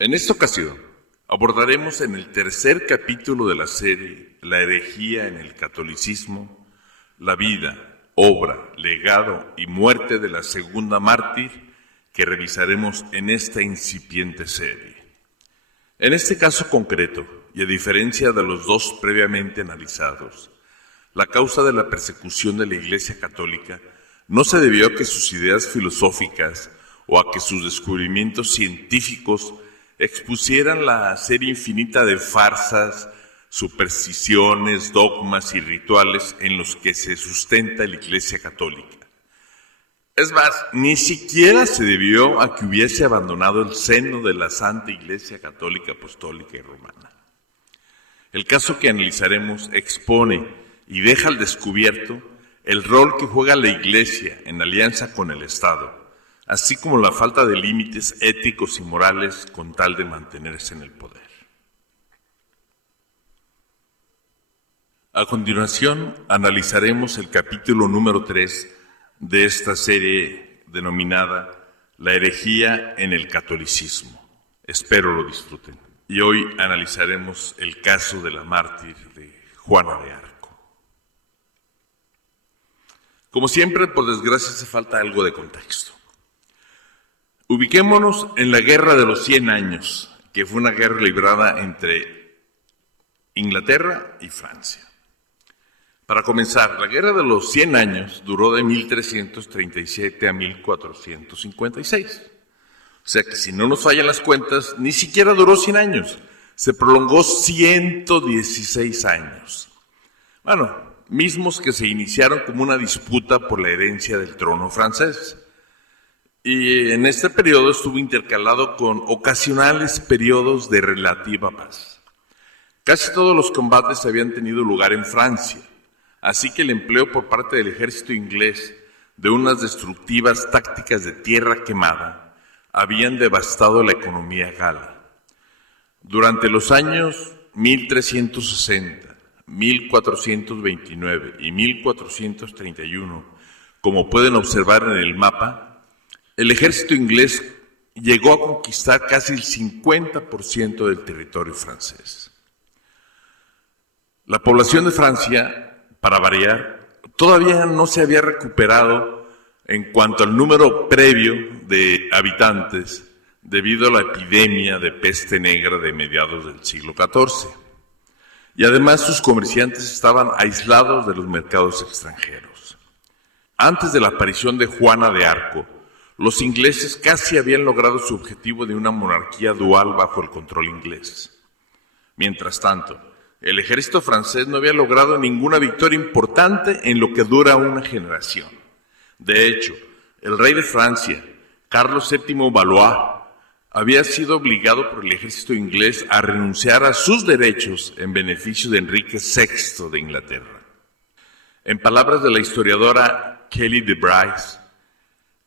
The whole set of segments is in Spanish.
En esta ocasión, abordaremos en el tercer capítulo de la serie La herejía en el catolicismo, la vida, obra, legado y muerte de la segunda mártir que revisaremos en esta incipiente serie. En este caso concreto, y a diferencia de los dos previamente analizados, la causa de la persecución de la Iglesia Católica no se debió a que sus ideas filosóficas o a que sus descubrimientos científicos expusieran la serie infinita de farsas, supersticiones, dogmas y rituales en los que se sustenta la Iglesia Católica. Es más, ni siquiera se debió a que hubiese abandonado el seno de la Santa Iglesia Católica Apostólica y Romana. El caso que analizaremos expone y deja al descubierto el rol que juega la Iglesia en alianza con el Estado, así como la falta de límites éticos y morales con tal de mantenerse en el poder. A continuación, analizaremos el capítulo número 3 de esta serie denominada La herejía en el catolicismo. Espero lo disfruten. Y hoy analizaremos el caso de la mártir de Juana de Arco. Como siempre, por desgracia, hace falta algo de contexto. Ubiquémonos en la Guerra de los 100 años, que fue una guerra librada entre Inglaterra y Francia. Para comenzar, la Guerra de los 100 años duró de 1337 a 1456. O sea que si no nos fallan las cuentas, ni siquiera duró 100 años. Se prolongó 116 años. Bueno, mismos que se iniciaron como una disputa por la herencia del trono francés. Y en este periodo estuvo intercalado con ocasionales periodos de relativa paz. Casi todos los combates habían tenido lugar en Francia, así que el empleo por parte del ejército inglés de unas destructivas tácticas de tierra quemada habían devastado la economía gala. Durante los años 1360, 1429 y 1431, como pueden observar en el mapa, el ejército inglés llegó a conquistar casi el 50% del territorio francés. La población de Francia, para variar, todavía no se había recuperado en cuanto al número previo de habitantes debido a la epidemia de peste negra de mediados del siglo XIV. Y además sus comerciantes estaban aislados de los mercados extranjeros. Antes de la aparición de Juana de Arco, los ingleses casi habían logrado su objetivo de una monarquía dual bajo el control inglés. Mientras tanto, el ejército francés no había logrado ninguna victoria importante en lo que dura una generación. De hecho, el rey de Francia, Carlos VII Valois, había sido obligado por el ejército inglés a renunciar a sus derechos en beneficio de Enrique VI de Inglaterra. En palabras de la historiadora Kelly de Bryce,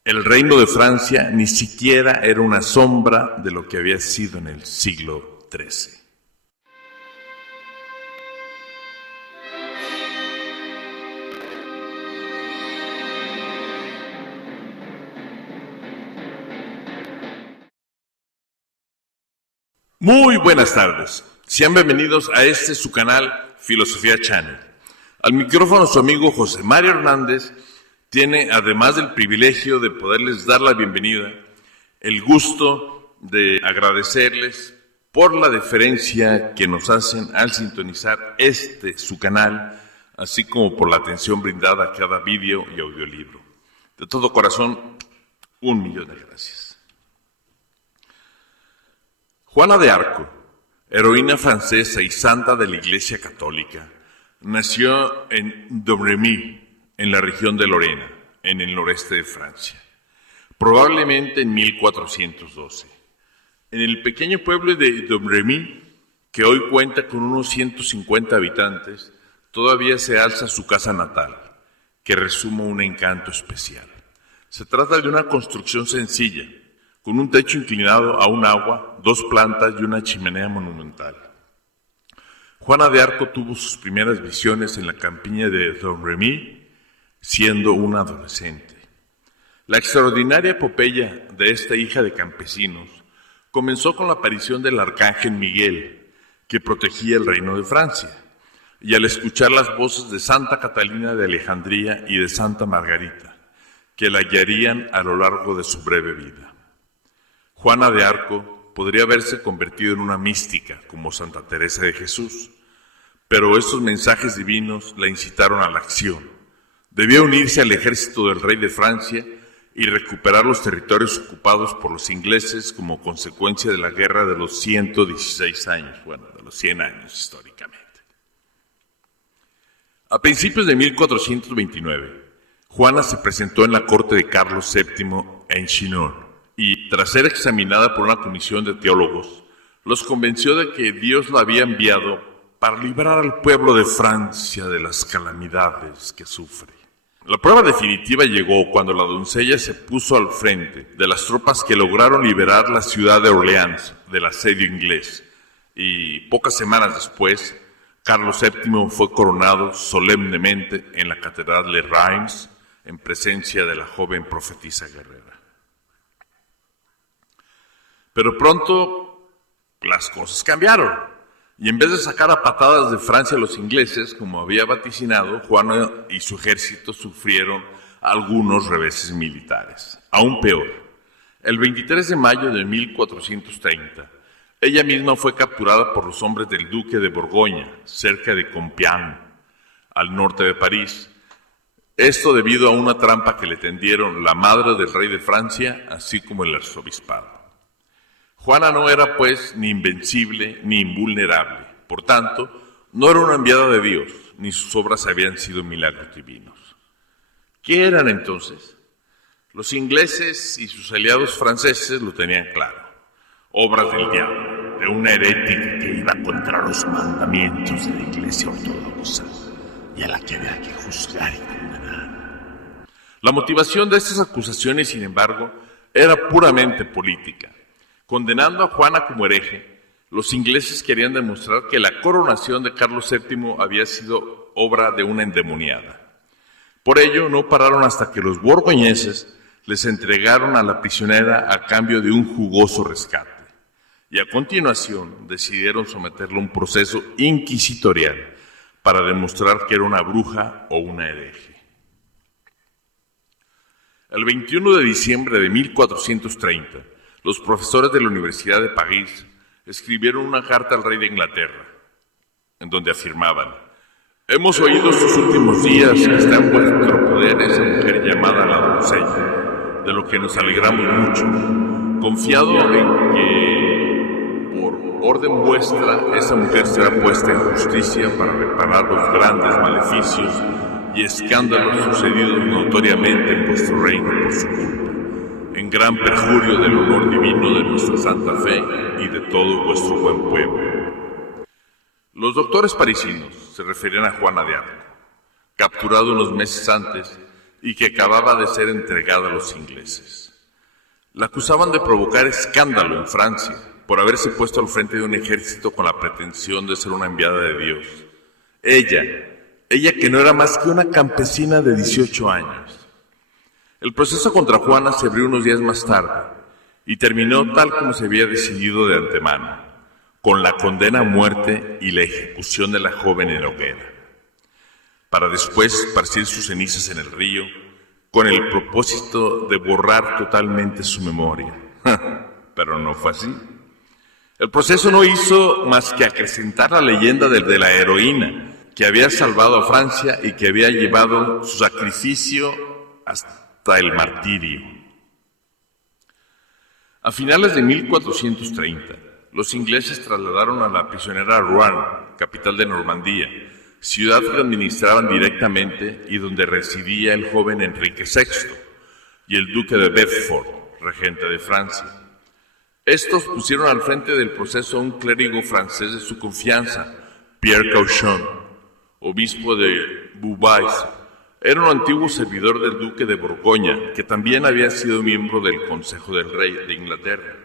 el reino de Francia ni siquiera era una sombra de lo que había sido en el siglo XIII. Muy buenas tardes. Sean bienvenidos a su canal Filosofía Channel. Al micrófono su amigo José Mario Hernández tiene, además del privilegio de poderles dar la bienvenida, el gusto de agradecerles por la deferencia que nos hacen al sintonizar su canal, así como por la atención brindada a cada vídeo y audiolibro. De todo corazón, 1.000.000 de gracias. Juana de Arco, heroína francesa y santa de la Iglesia Católica, nació en Domremy, en la región de Lorena, en el noreste de Francia, probablemente en 1412. En el pequeño pueblo de Domremy, que hoy cuenta con unos 150 habitantes, todavía se alza su casa natal, que resuma un encanto especial. Se trata de una construcción sencilla, con un techo inclinado a un agua, 2 plantas y una chimenea monumental. Juana de Arco tuvo sus primeras visiones en la campiña de Domremy, siendo una adolescente. La extraordinaria epopeya de esta hija de campesinos comenzó con la aparición del arcángel Miguel, que protegía el reino de Francia, y al escuchar las voces de Santa Catalina de Alejandría y de Santa Margarita, que la guiarían a lo largo de su breve vida. Juana de Arco podría haberse convertido en una mística, como Santa Teresa de Jesús, pero estos mensajes divinos la incitaron a la acción. Debía unirse al ejército del rey de Francia y recuperar los territorios ocupados por los ingleses como consecuencia de la guerra de los 116 años, de los 100 años históricamente. A principios de 1429, Juana se presentó en la corte de Carlos VII en Chinon y, tras ser examinada por una comisión de teólogos, los convenció de que Dios la había enviado para librar al pueblo de Francia de las calamidades que sufre. La prueba definitiva llegó cuando la doncella se puso al frente de las tropas que lograron liberar la ciudad de Orleans del asedio inglés, y pocas semanas después, Carlos VII fue coronado solemnemente en la Catedral de Reims en presencia de la joven profetisa guerrera. Pero pronto las cosas cambiaron, y en vez de sacar a patadas de Francia a los ingleses, como había vaticinado, Juana y su ejército sufrieron algunos reveses militares. Aún peor, el 23 de mayo de 1430, ella misma fue capturada por los hombres del duque de Borgoña, cerca de Compiègne, al norte de París. Esto debido a una trampa que le tendieron la madre del rey de Francia, así como el arzobispado. Juana no era, pues, ni invencible ni invulnerable. Por tanto, no era una enviada de Dios, ni sus obras habían sido milagros divinos. ¿Qué eran entonces? Los ingleses y sus aliados franceses lo tenían claro. Obras del diablo, de una herética que iba contra los mandamientos de la Iglesia Ortodoxa y a la que había que juzgar y condenar. La motivación de estas acusaciones, sin embargo, era puramente política. Condenando a Juana como hereje, los ingleses querían demostrar que la coronación de Carlos VII había sido obra de una endemoniada. Por ello, no pararon hasta que los borgoñeses les entregaron a la prisionera a cambio de un jugoso rescate. Y a continuación decidieron someterla a un proceso inquisitorial para demostrar que era una bruja o una hereje. El 21 de diciembre de 1430, los profesores de la Universidad de París escribieron una carta al rey de Inglaterra, en donde afirmaban: «Hemos oído estos últimos días que está en vuestro poder esa mujer llamada la doncella, de lo que nos alegramos mucho, confiado en que por orden vuestra esa mujer será puesta en justicia para reparar los grandes maleficios y escándalos sucedidos notoriamente en vuestro reino por su culpa, en gran perjurio del honor divino de nuestra santa fe y de todo vuestro buen pueblo». Los doctores parisinos se referían a Juana de Arco, capturada unos meses antes y que acababa de ser entregada a los ingleses. La acusaban de provocar escándalo en Francia por haberse puesto al frente de un ejército con la pretensión de ser una enviada de Dios. Ella que no era más que una campesina de 18 años. El proceso contra Juana se abrió unos días más tarde y terminó tal como se había decidido de antemano, con la condena a muerte y la ejecución de la joven en la hoguera, para después esparcir sus cenizas en el río, con el propósito de borrar totalmente su memoria. Pero no fue así. El proceso no hizo más que acrecentar la leyenda de la heroína que había salvado a Francia y que había llevado su sacrificio hasta el martirio. A finales de 1430, los ingleses trasladaron a la prisionera a Rouen, capital de Normandía, ciudad que administraban directamente y donde residía el joven Enrique VI y el duque de Bedford, regente de Francia. Estos pusieron al frente del proceso a un clérigo francés de su confianza, Pierre Cauchon, obispo de Beauvais. Era un antiguo servidor del duque de Borgoña, que también había sido miembro del Consejo del Rey de Inglaterra.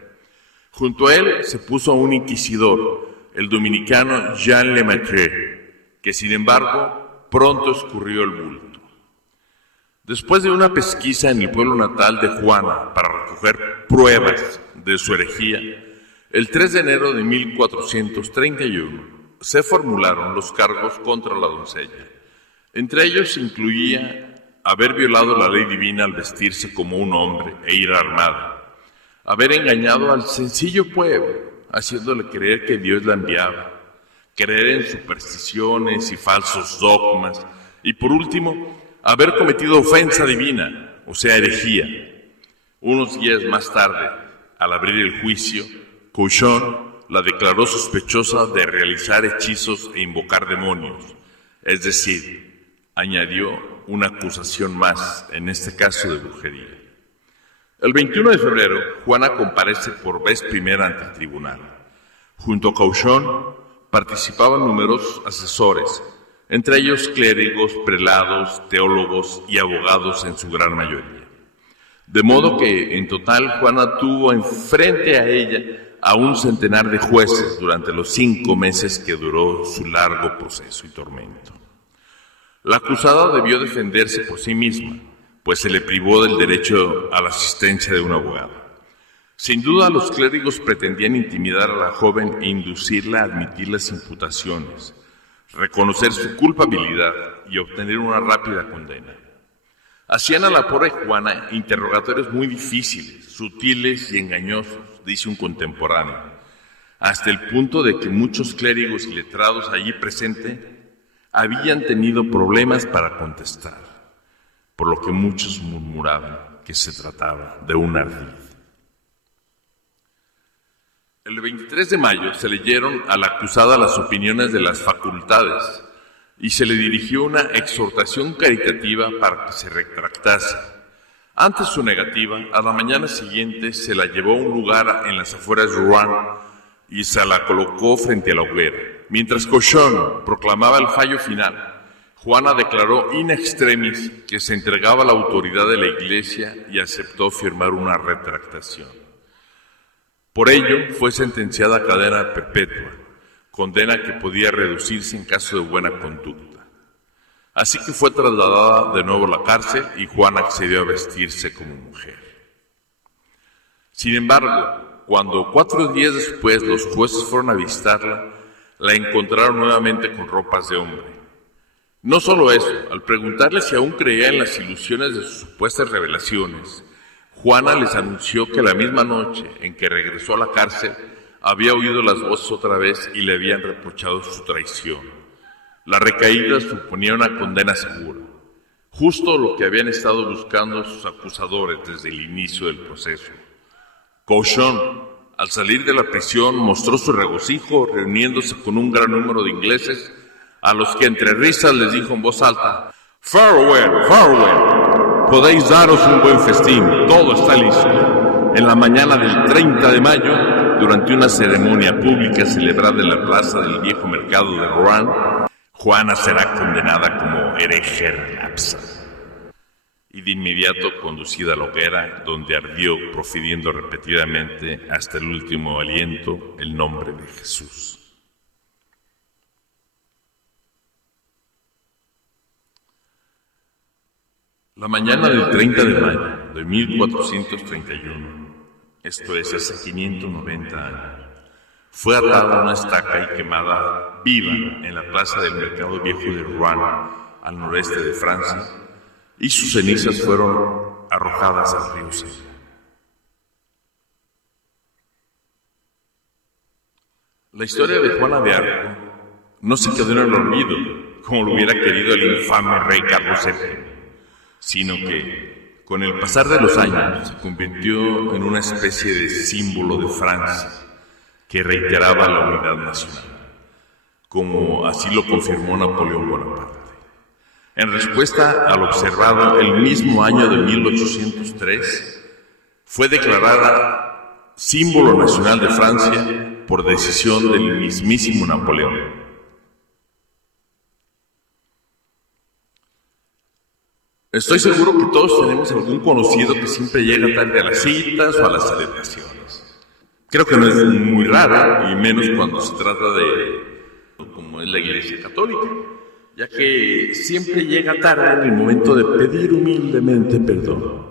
Junto a él se puso a un inquisidor, el dominicano Jean Lemaitre, que sin embargo pronto escurrió el bulto. Después de una pesquisa en el pueblo natal de Juana para recoger pruebas de su herejía, El 3 de enero de 1431 se formularon los cargos contra la doncella. Entre ellos se incluía haber violado la ley divina al vestirse como un hombre e ir armada, haber engañado al sencillo pueblo, haciéndole creer que Dios la enviaba, creer en supersticiones y falsos dogmas, y por último, haber cometido ofensa divina, o sea, herejía. Unos días más tarde, al abrir el juicio, Cauchon la declaró sospechosa de realizar hechizos e invocar demonios, es decir, añadió una acusación más, en este caso de brujería. El 21 de febrero, Juana comparece por vez primera ante el tribunal. Junto a Cauchon participaban numerosos asesores, entre ellos clérigos, prelados, teólogos y abogados en su gran mayoría. De modo que, en total, Juana tuvo enfrente a ella a un centenar de jueces durante los 5 meses que duró su largo proceso y tormento. La acusada debió defenderse por sí misma, pues se le privó del derecho a la asistencia de un abogado. Sin duda, los clérigos pretendían intimidar a la joven e inducirla a admitir las imputaciones, reconocer su culpabilidad y obtener una rápida condena. Hacían a la pobre Juana interrogatorios muy difíciles, sutiles y engañosos, dice un contemporáneo, hasta el punto de que muchos clérigos y letrados allí presentes habían tenido problemas para contestar, por lo que muchos murmuraban que se trataba de un ardid. El 23 de mayo se leyeron a la acusada las opiniones de las facultades y se le dirigió una exhortación caritativa para que se retractase. Ante su negativa, a la mañana siguiente se la llevó a un lugar en las afueras de Rouen y se la colocó frente a la hoguera. Mientras Cauchon proclamaba el fallo final, Juana declaró in extremis que se entregaba a la autoridad de la Iglesia y aceptó firmar una retractación. Por ello, fue sentenciada a cadena perpetua, condena que podía reducirse en caso de buena conducta. Así que fue trasladada de nuevo a la cárcel y Juana accedió a vestirse como mujer. Sin embargo, cuando 4 días después los jueces fueron a visitarla, la encontraron nuevamente con ropas de hombre. No solo eso, al preguntarle si aún creía en las ilusiones de sus supuestas revelaciones, Juana les anunció que la misma noche en que regresó a la cárcel había oído las voces otra vez y le habían reprochado su traición. La recaída suponía una condena segura, justo lo que habían estado buscando sus acusadores desde el inicio del proceso. Cauchon, al salir de la prisión, mostró su regocijo reuniéndose con un gran número de ingleses, a los que entre risas les dijo en voz alta: "Farewell, farewell, podéis daros un buen festín, todo está listo". En la mañana del 30 de mayo, durante una ceremonia pública celebrada en la plaza del viejo mercado de Rouen, Juana será condenada como hereje relapsa y de inmediato conducida a la hoguera, donde ardió profiriendo repetidamente hasta el último aliento el nombre de Jesús. La mañana del 30 de mayo de 1431, esto es hace 590 años, fue atada a una estaca y quemada viva en la plaza del mercado viejo de Rouen, al noreste de Francia, y sus cenizas fueron arrojadas al río Sena. La historia de Juana de Arco no se quedó en el olvido, como lo hubiera querido el infame rey Carlos VII, sino que, con el pasar de los años, se convirtió en una especie de símbolo de Francia que reiteraba la unidad nacional, como así lo confirmó Napoleón Bonaparte. En respuesta a lo observado el mismo año de 1803, fue declarada símbolo nacional de Francia por decisión del mismísimo Napoleón. Estoy seguro que todos tenemos algún conocido que siempre llega tarde a las citas o a las celebraciones. Creo que no es muy raro, y menos cuando se trata de, como es la Iglesia Católica, ya que siempre llega tarde en el momento de pedir humildemente perdón.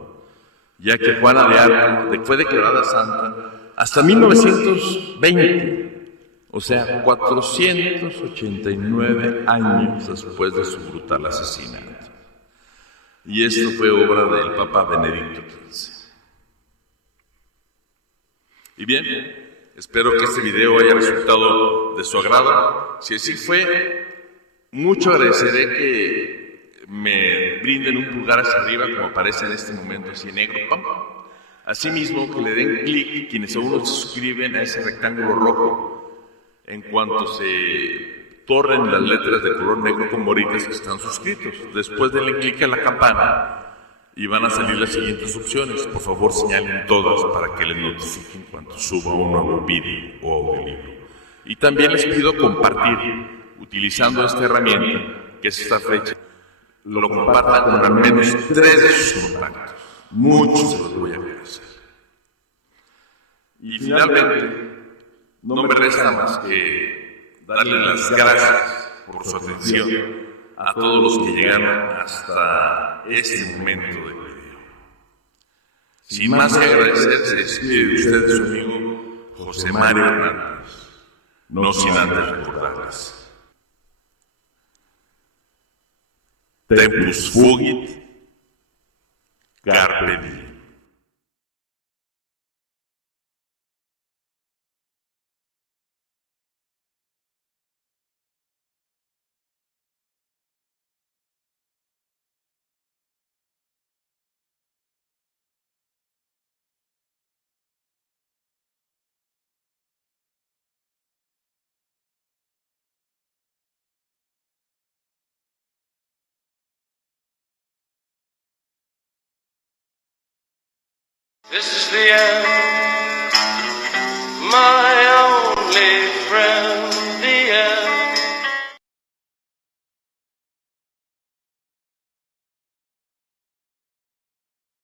Ya que Juana de Arco fue declarada santa hasta 1920, o sea, 489 años después de su brutal asesinato. Y esto fue obra del Papa Benedicto XV. Y bien, espero que este video haya resultado de su agrado. Si así fue, mucho agradeceré que me brinden un pulgar hacia arriba, como aparece en este momento, así negro. Asimismo, que le den clic quienes aún no se suscriben a ese rectángulo rojo en cuanto se tornen las letras de color negro con bolitas que están suscritos. Después denle clic a la campana y van a salir las siguientes opciones. Por favor, señalen todas para que les notifiquen cuando suba un nuevo vídeo o audiolibro. Y también les pido compartir, utilizando esta herramienta, que es esta flecha. Lo compartan con al menos 3 de sus contactos. Muchos se los voy a agradecer. Y finalmente, no me resta más que darles las gracias por su atención a todos los que llegaron hasta este momento del video. Sin más que agradecer, se despide de ustedes su amigo José Mario Hernández, no sin antes recordarles: Tempus fugit, carpe diem. This is the end, my